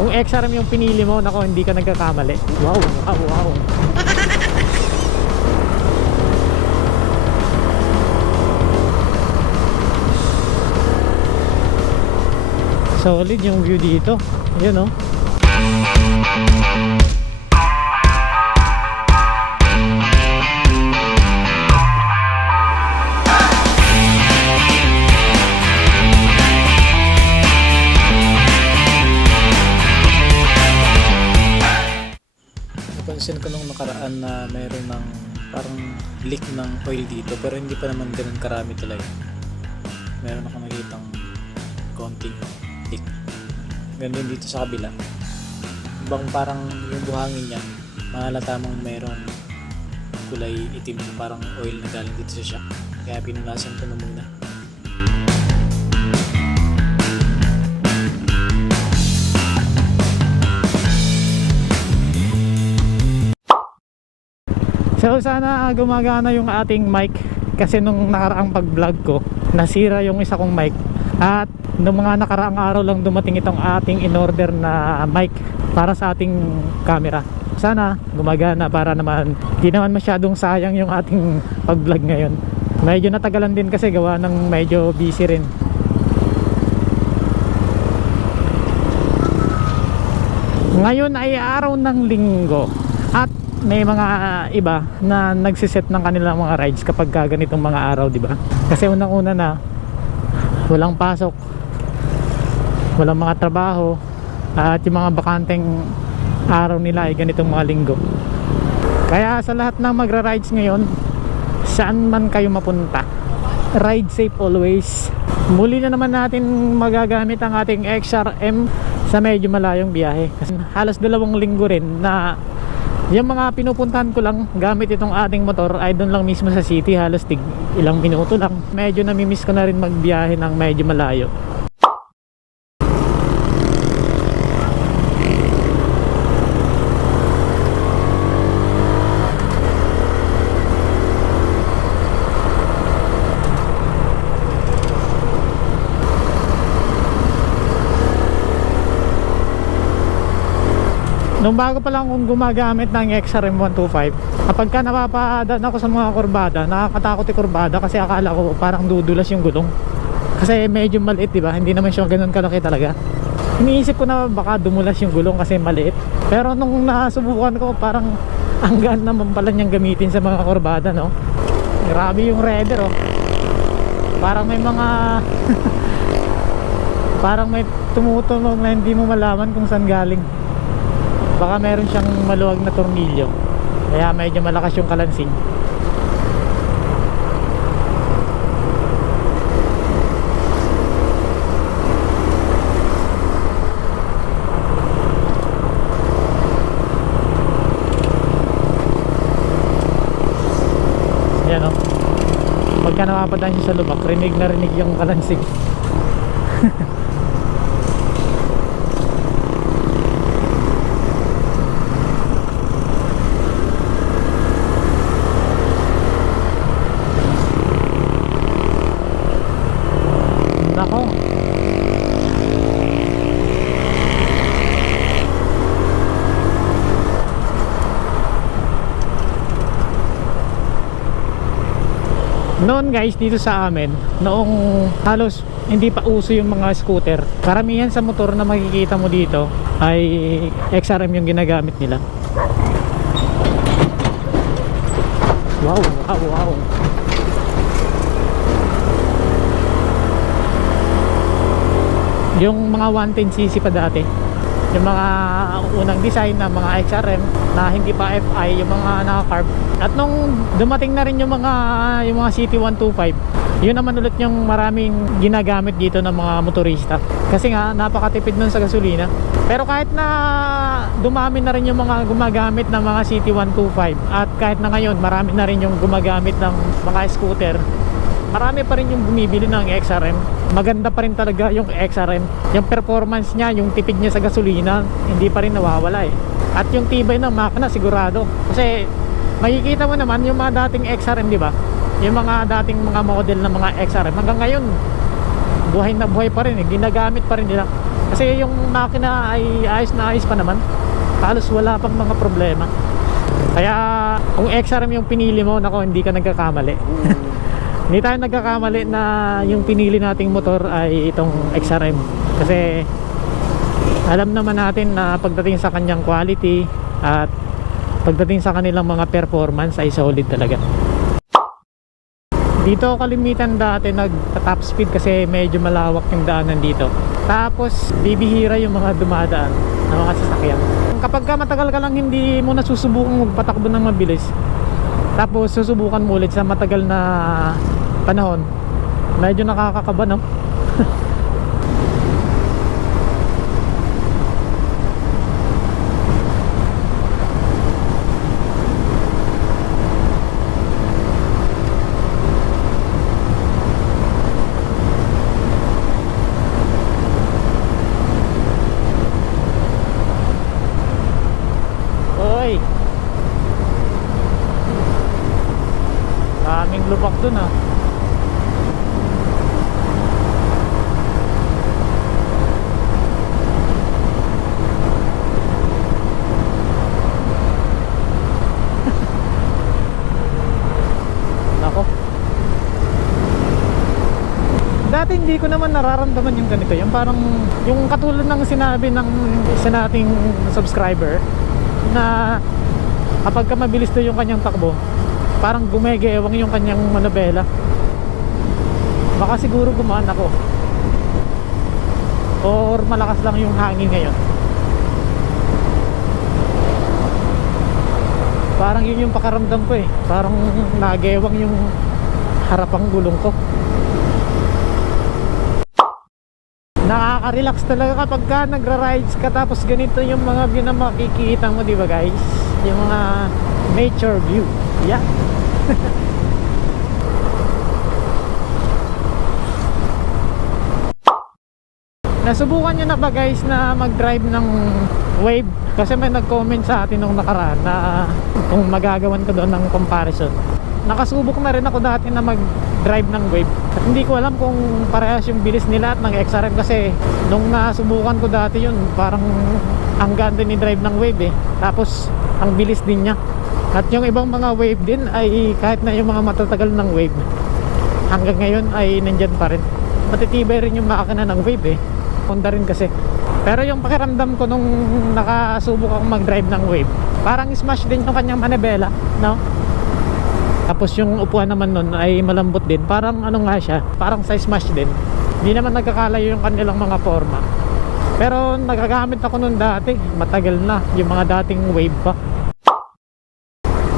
Kung XRM yung pinili mo, nako hindi ka nagkakamali. Wow, wow, wow. Solid yung view dito. Yun oh. Napansin ko nung nakaraan na mayroon ng parang leak ng oil dito pero hindi pa naman ganun karami talaga. Meron ako nakitang konting leak. Ganun dito sa kabila. Bang parang yung buhangin niya, mahalata mong mayroong kulay itim parang oil na galing dito sa shop. Kaya pinunasan ko na muna. So sana gumagana yung ating mic kasi nung nakaraang pag-vlog ko nasira yung isa kong mic at nung mga nakaraang araw lang dumating itong ating in-order na mic para sa ating camera. Sana gumagana para naman di naman masyadong sayang yung ating pag-vlog ngayon. Medyo natagalan din kasi gawa ng medyo busy rin. Ngayon ay araw ng linggo at may mga iba na nagsiset ng kanilang mga rides kapag ka ganitong mga araw, di ba? Kasi unang-una na walang pasok, walang mga trabaho, at yung mga bakanteng araw nila ay ganitong mga linggo. Kaya sa lahat ng magra-rides ngayon, saan man kayo mapunta, ride safe always. Muli na naman natin magagamit ang ating XRM sa medyo malayong biyahe. Kasi halos dalawang linggo rin na yung mga pinupuntahan ko lang gamit itong ating motor ay doon lang mismo sa city halos tig ilang minuto lang. Medyo namimiss ko na rin magbiyahe ng medyo malayo. Nung bago pa lang akong gumagamit ng XRM 125 Kapag ka napapadaan ako sa mga kurbada Nakakatakot yung kurbada kasi akala ko parang dudulas yung gulong. Kasi medyo maliit diba Hindi naman siya ganun kalaki talaga. Iniisip ko na baka dumulas yung gulong kasi maliit. Pero nung nasubukan ko parang Ang gaan naman pala niyang gamitin sa mga kurbada no? Grabe yung raider oh. Parang may mga Parang may tumutunog na hindi mo malaman kung saan galing baka meron siyang maluwag na tornilyo. Kaya medyo malakas yung kalansing yan o pagka napapadaan siya sa lubak rinig na rinig yung kalansing Nako. Noon guys dito sa amin, noong halos hindi pa uso yung mga scooter. Karamihan sa motor na makikita mo dito ay XRM yung ginagamit nila. Wow, wow, wow. yung mga 110cc pa dati yung mga unang design na mga XRM na hindi pa FI yung mga naka-carb at nung dumating na rin yung mga yung mga CT125 yun naman ulit yung maraming ginagamit dito ng mga motorista. Kasi nga napakatipid nun sa gasolina. Pero kahit na dumami na rin yung mga gumagamit ng mga CT125 at kahit na ngayon marami na rin yung gumagamit ng mga scooter marami pa rin yung bumibili ng XRM maganda pa rin talaga yung XRM yung performance niya, yung tipid niya sa gasolina hindi pa rin nawawala eh. At yung tibay ng makina sigurado. Kasi makikita mo naman yung mga dating XRM di ba yung mga dating mga model ng mga XRM hanggang ngayon buhay na buhay pa rin eh. ginagamit pa rin nila Kasi yung makina ay ayos na ayos pa naman. Halos wala pang mga problema. Kaya kung XRM yung pinili mo, nako hindi ka nagkakamali. hindi tayo nagkakamali na yung pinili nating motor ay itong XRM. Kasi alam naman natin na pagdating sa kanyang quality at pagdating sa kanilang mga performance ay solid talaga. Dito kalimitan dati nag top speed kasi medyo malawak yung daanan dito. Tapos bibihira yung mga dumadaan na mga sasakyan. Kapag ka matagal ka lang hindi mo nasusubukan magpatakbo ng mabilis. Tapos susubukan mo ulit sa matagal na panahon. Medyo nakakakaba no? Daming lubak dun ah. Nako. Dati hindi ko naman nararamdaman yung ganito. Yung parang, yung katulad ng sinabi ng isa nating subscriber, na kapag ka mabilis to yung kanyang takbo parang gumegewang yung kanyang manabela. Baka siguro gumaan ako. Or malakas lang yung hangin ngayon. Parang yun yung pakaramdam ko eh. Parang nagewang yung harapang gulong ko. Nakaka-relax talaga kapag ka nagra-rides ka tapos ganito yung mga view na makikita mo di ba guys? Yung mga nature view yeah Nasubukan nyo na ba guys na mag-drive ng wave? Kasi may nag-comment sa atin nung nakaraan na kung magagawan ko doon ng comparison. Nakasubok na rin ako dati na mag-drive ng wave. At hindi ko alam kung parehas yung bilis nila at ng XRM kasi nung nasubukan ko dati yun, parang ang ganda ni drive ng wave eh. Tapos ang bilis din niya. At yung ibang mga wave din ay kahit na yung mga matatagal ng wave hanggang ngayon ay nandyan pa rin. Matitibay rin yung makina ng wave eh. Honda rin kasi. Pero yung pakiramdam ko nung nakasubok akong mag-drive ng wave, parang smash din yung kanyang manibela, no? Tapos yung upuan naman nun ay malambot din. Parang ano nga siya, parang sa smash din. Hindi naman nagkakalayo yung kanilang mga forma. Pero nagagamit ako nun dati, matagal na, yung mga dating wave pa.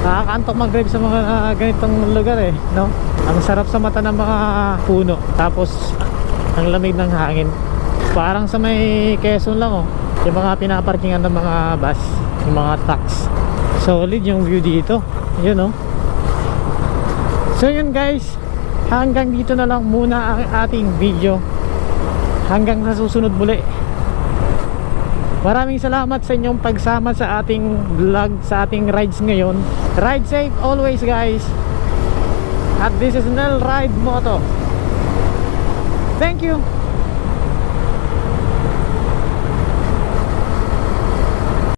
Nakakaantok mag-drive sa mga ah, ganitong lugar eh, no? Ang sarap sa mata ng mga puno. Tapos ang lamig ng hangin. Parang sa may Quezon lang oh. Yung mga pinaparkingan ng mga bus, yung mga tax. Solid yung view dito. Yun oh. So yun guys, hanggang dito na lang muna ang ating video. Hanggang sa susunod muli. Maraming salamat sa inyong pagsama sa ating vlog, sa ating rides ngayon. Ride safe always guys. At this is Nel Ride Moto. Thank you.